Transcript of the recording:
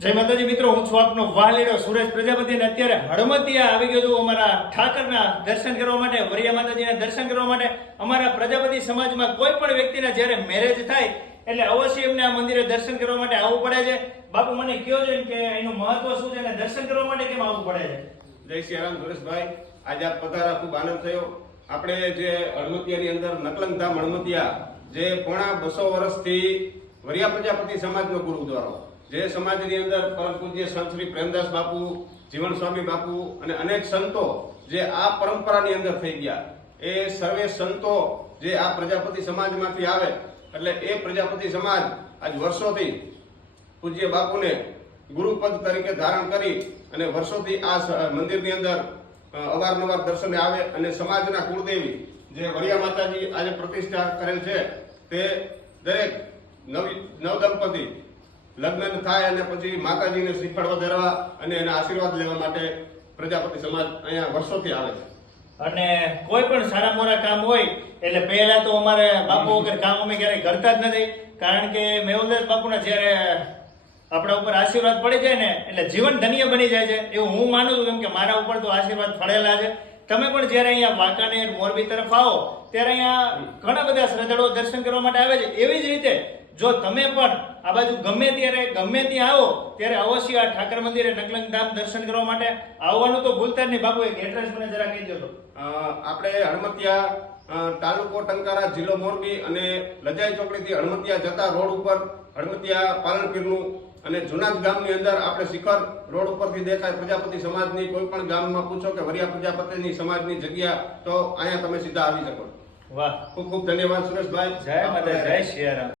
જય માતાજી મિત્રો, હું છું આપનો વાલેડો સુરેશ પ્રજાપતિ અને અત્યારે હળમતિયા આવી ગયો છું અમારા ઠાકરના દર્શન કરવા માટે, વરિયા માતાજીના દર્શન કરવા માટે. અમારા પ્રજાપતિ સમાજમાં કોઈ પણ વ્યક્તિના જ્યારે મેરેજ થાય એટલે અવશ્ય એમને આ મંદિરે દર્શન કરવા માટે આવવું પડે છે. બાપુ મને કહો છો કે એનું મહત્વ શું છે અને દર્શન કરવા માટે કેમ આવવું પડે છે? જય શ્રી રામ સુરેશભાઈ, આજે આપ પધારા, ખૂબ આનંદ થયો. આપણે જે હળમતિયાની અંદર નકલંગ ધામ હળમતિયા, જે પોણા 200 વર્ષથી વરિયા પ્રજાપતિ સમાજનો ગુરુદ્વારો, જે સમાજની અંદર પરમ પૂજ્ય સંત શ્રી પ્રેમદાસ બાપુ, જીવન સ્વામી બાપુ અને અનેક સંતો જે આ પરંપરાની અંદર થઈ ગયા, એ સર્વે સંતો જે આ પ્રજાપતિ સમાજમાંથી આવે, એટલે એ પ્રજાપતિ સમાજ આજ વર્ષોથી પૂજ્ય બાપુને ગુરુપદ તરીકે ધારણ કરી અને વર્ષોથી આ મંદિરની અંદર અવારનવાર દર્શને આવે અને સમાજના કુળદેવી જે વરિયા માતાજી આજે પ્રતિષ્ઠા કરેલ છે, તે દરેક નવદંપતિ લગ્ન થાય અને પછી માતાજીને શ્રીફળ વધારવા અને એના આશીર્વાદ લેવા માટે પ્રજાપતિ સમાજ અહીંયા વર્ષોથી આવે છે. અને કોઈ પણ સારા મોરા કામ હોય એટલે પહેલા તો અમારે બાપુ વગર કામ અમે ક્યારેય કરતા જ નથી, કારણ કે મેહુલદાસ બાપુના જ્યારે આપણા ઉપર આશીર્વાદ પડી જાય ને એટલે જીવન ધન્ય બની જાય છે, એવું હું માનું છું. કેમ કે મારા ઉપર તો આશીર્વાદ પડેલા છે. તમે પણ જ્યારે અહીંયા વાંકાનેર મોરબી તરફ આવો ત્યારે અહીંયા ઘણા બધા શ્રદ્ધાળુઓ દર્શન કરવા માટે આવે છે. એવી જ રીતે જો તમે પણ આ બાજુ ગમે ત્યાં આવો ત્યારે અવશ્ય આ ઠાકર મંદિરે નકલંગ ધામ દર્શન કરવા માટે આવવાનું તો ભૂલતા જ નહીં. બાપુ એક એડ્રેસ મને જરા કહી દો. આપણે હળમતિયા તાલુકો ટંકારા, જિલ્લો મોરબી અને લજાઈ ચોકડીથી હળમતિયા જતા રોડ ઉપર હળમતિયા પાલનપીરનું અને જુનાજ ગામની અંદર આપણે શિખર રોડ ઉપરથી દેખાય પ્રજાપતિ સમાજની કોઈ પણ ગામમાં પૂછો કે વરિયા પ્રજાપતિની સમાજની જગ્યા, તો અહીંયા તમે સીધા આવી શકો. વાહ, ખૂબ ખૂબ ધન્યવાદ સુરેશભાઈ. જય માતા, જય શ્રી રામ.